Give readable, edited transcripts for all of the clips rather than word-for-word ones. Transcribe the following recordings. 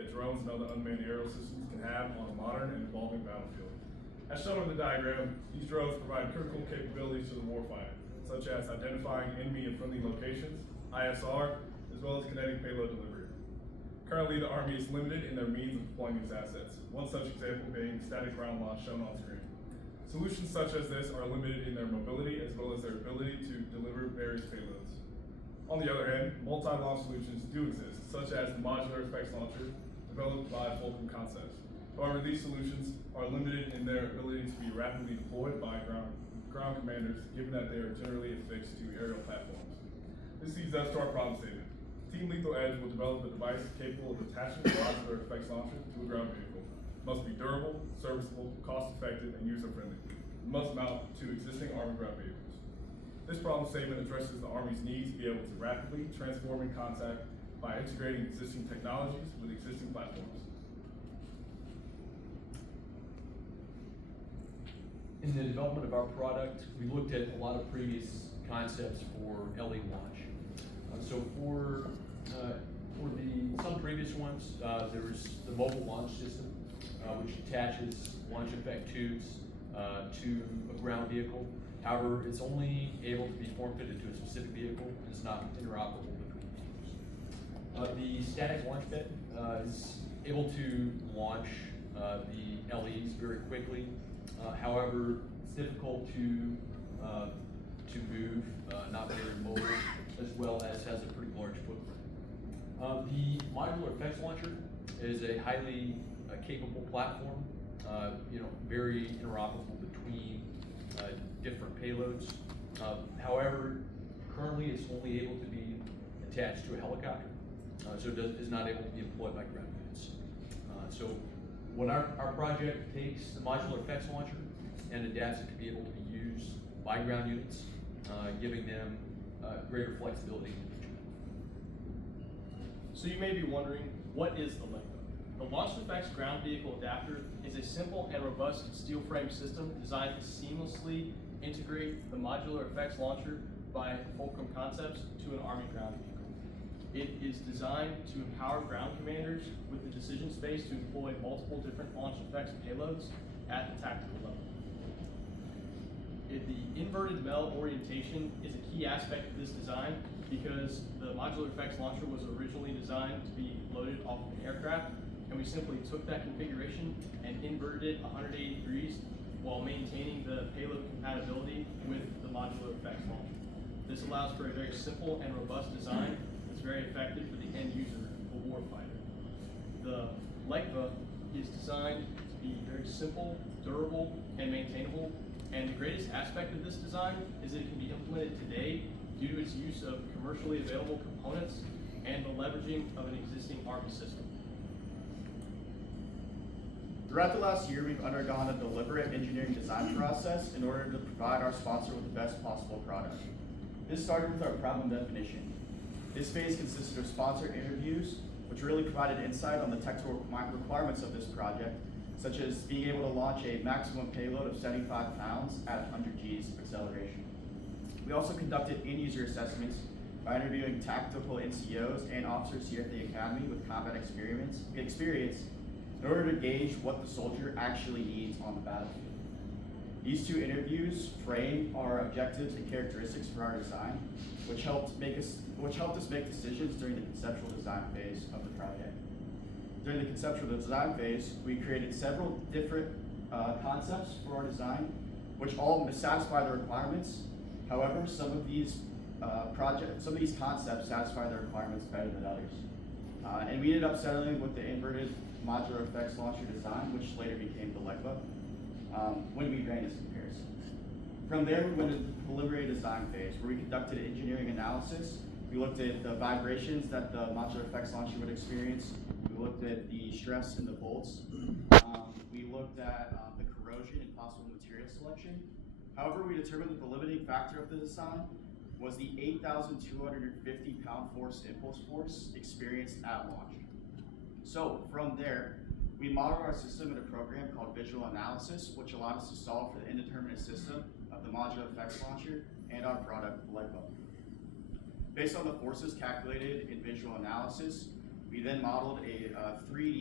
that drones and other unmanned aerial systems can have on a modern and evolving battlefield. As shown in the diagram, these drones provide critical capabilities to the warfighter, such as identifying enemy and friendly locations, ISR, as well as kinetic payload delivery. Currently, the Army is limited in their means of deploying these assets, one such example being static ground launch shown on screen. Solutions such as this are limited in their mobility as well as their ability to deliver various payloads. On the other hand, multi-launch solutions do exist, such as the modular effects launcher developed by Fulcrum Concepts. However, these solutions are limited in their ability to be rapidly deployed by ground commanders, given that they are generally affixed to aerial platforms. This leads us to our problem statement. Team Lethal Edge will develop a device capable of attaching the modular effects launcher to a ground vehicle. It must be durable, serviceable, cost-effective, and user-friendly. It must mount to existing Army ground vehicles. This problem statement addresses the Army's needs to be able to rapidly transform in contact by integrating existing technologies with existing platforms. In the development of our product, we looked at a lot of previous concepts for LE launch. So for some previous ones, there was the mobile launch system, which attaches launch effect tubes to a ground vehicle. However, it's only able to be form-fitted to a specific vehicle and is not interoperable between teams. The static launch bed is able to launch the LEs very quickly. However, it's difficult to move, not very mobile, as well as has a pretty large footprint. The modular effects launcher is a highly capable platform, very interoperable between different payloads. However, currently it's only able to be attached to a helicopter, so it is not able to be employed by ground units. So what our project takes the modular effects launcher and adapts it to be able to be used by ground units, giving them greater flexibility in the future. So you may be wondering, what is the LEGVA? The Launch Effects Ground Vehicle Adapter is a simple and robust steel frame system designed to seamlessly integrate the modular effects launcher by Fulcrum Concepts to an Army ground vehicle. It is designed to empower ground commanders with the decision space to employ multiple different launch effects payloads at the tactical level. The inverted MEL orientation is a key aspect of this design because the modular effects launcher was originally designed to be loaded off of an aircraft, and we simply took that configuration and inverted it 180 degrees while maintaining the payload compatibility with the modular effects launcher. This allows for a very simple and robust design that's very effective for the end user, the warfighter. The LEGVA is designed to be very simple, durable, and maintainable. And the greatest aspect of this design is that it can be implemented today due to its use of commercially available components and the leveraging of an existing Army system. Throughout the last year, we've undergone a deliberate engineering design process in order to provide our sponsor with the best possible product. This started with our problem definition. This phase consisted of sponsor interviews, which really provided insight on the technical requirements of this project, such as being able to launch a maximum payload of 75 pounds at 100 Gs of acceleration. We also conducted end-user assessments by interviewing tactical NCOs and officers here at the Academy with combat experience in order to gauge what the soldier actually needs on the battlefield. These two interviews frame our objectives and characteristics for our design, which helped us make decisions during the conceptual design phase of the project. During the conceptual design phase, we created several different concepts for our design, which all satisfy the requirements. However, some of these concepts satisfy the requirements better than others. And we ended up settling with the inverted modular effects launcher design, which later became the LEGVA, when we ran this comparison. From there, we went into the preliminary design phase, where we conducted engineering analysis. We looked at the vibrations that the modular effects launcher would experience. We looked at the stress in the bolts. We looked at the corrosion and possible material selection. However, we determined that the limiting factor of the design was the 8,250 pound force impulse force experienced at launch. So from there, we modeled our system in a program called Visual Analysis, which allowed us to solve for the indeterminate system of the modular effects launcher and our product, the LEGVA. Based on the forces calculated in Visual Analysis, we then modeled a 3D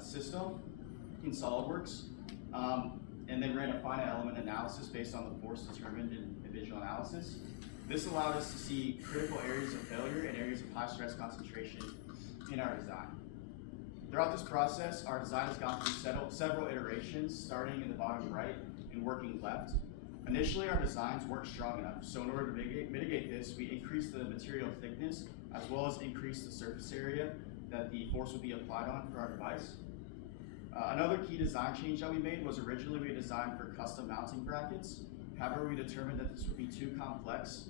system in SolidWorks, and then ran a finite element analysis based on the force determined in visual analysis. This allowed us to see critical areas of failure and areas of high stress concentration in our design. Throughout this process, our design has gone through several iterations, starting in the bottom right and working left. Initially, our designs weren't strong enough, so in order to mitigate this, we increased the material thickness as well as increased the surface area that the force would be applied on for our device. Another key design change that we made was originally we designed for custom mounting brackets. However, we determined that this would be too complex,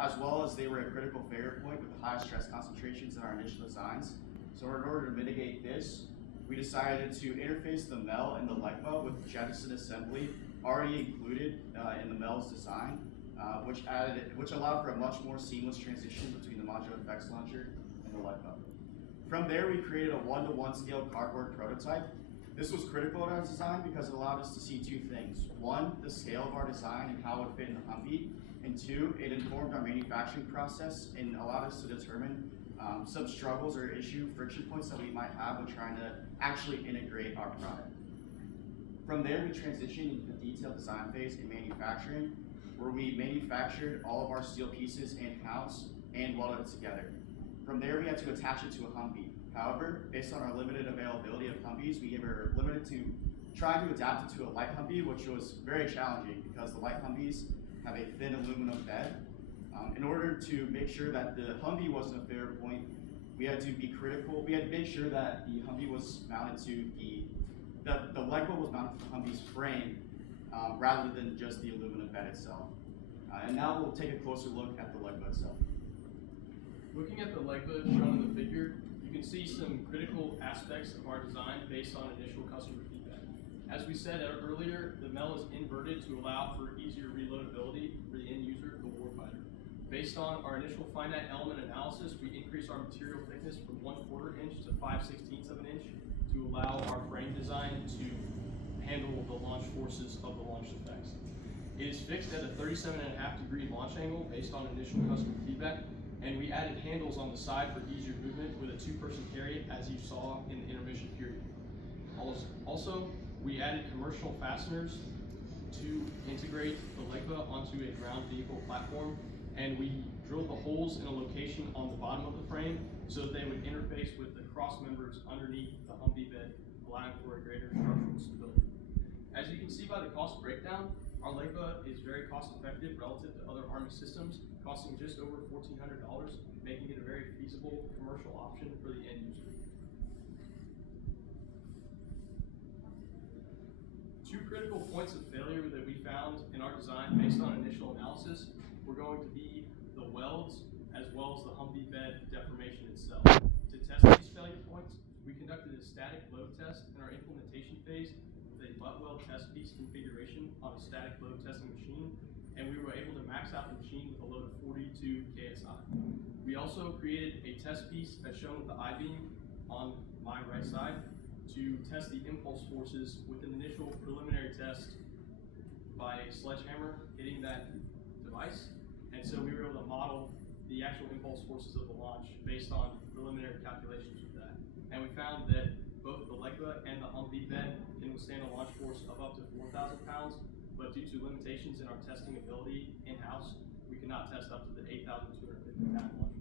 as well as they were a critical failure point with the high stress concentrations in our initial designs. So in order to mitigate this, we decided to interface the MEL and the LEGBA with jettison assembly already included in the MEL's design, which allowed for a much more seamless transition between the modular effects launcher and the LEGBA. From there, we created a 1-to-1 scale cardboard prototype. This was critical in our design because it allowed us to see two things. One, the scale of our design and how it would fit in the Humvee. And two, it informed our manufacturing process and allowed us to determine some struggles or friction points that we might have when trying to actually integrate our product. From there, we transitioned into the detailed design phase in manufacturing, where we manufactured all of our steel pieces in-house and welded it together. From there, we had to attach it to a Humvee. However, based on our limited availability of Humvees, we were limited to trying to adapt it to a light Humvee, which was very challenging because the light Humvees have a thin aluminum bed. In order to make sure that the Humvee wasn't a failure point, we had to be critical. We had to make sure that the Humvee was mounted to the LEGBA was mounted to the Humvee's frame rather than just the aluminum bed itself. And now we'll take a closer look at the LEGBA itself. Looking at the LEGBA shown in the figure, you can see some critical aspects of our design based on initial customer feedback. As we said earlier, the MEL is inverted to allow for easier reloadability for the end user, the warfighter. Based on our initial finite element analysis, we increased our material thickness from 1/4 inch to 5/16 of an inch to allow our frame design to handle the launch forces of the launch effects. It is fixed at a 37.5-degree launch angle based on initial customer feedback, and we added handles on the side for easier movement with a 2-person carry, as you saw in the intermission period. Also, we added commercial fasteners to integrate the LEGBA onto a ground vehicle platform, and we drilled the holes in a location on the bottom of the frame so that they would interface with the cross members underneath the Humvee bed, allowing for a greater structural stability. As you can see by the cost breakdown, our LEGBA is very cost effective relative to other Army systems, costing just over $1,400, making it a very feasible commercial option for the end user. Two critical points of failure that we found in our design based on initial analysis were going to be the welds as well as the Humvee bed deformation itself. To test these failure points, we conducted a static load test in our implementation phase with a butt weld test piece configuration on a static load testing machine, and we were able to max out the machine with a load of 42 KSI. We also created a test piece that's shown with the I-beam on my right side to test the impulse forces with an initial preliminary test by a sledgehammer hitting that device. And so we were able to model the actual impulse forces of the launch based on preliminary calculations with that. And we found that both the LEGBA and the Humvee bed can withstand a launch force of up to 4,000 pounds, but due to limitations in our testing ability in-house, we cannot test up to the 8,250 pound launch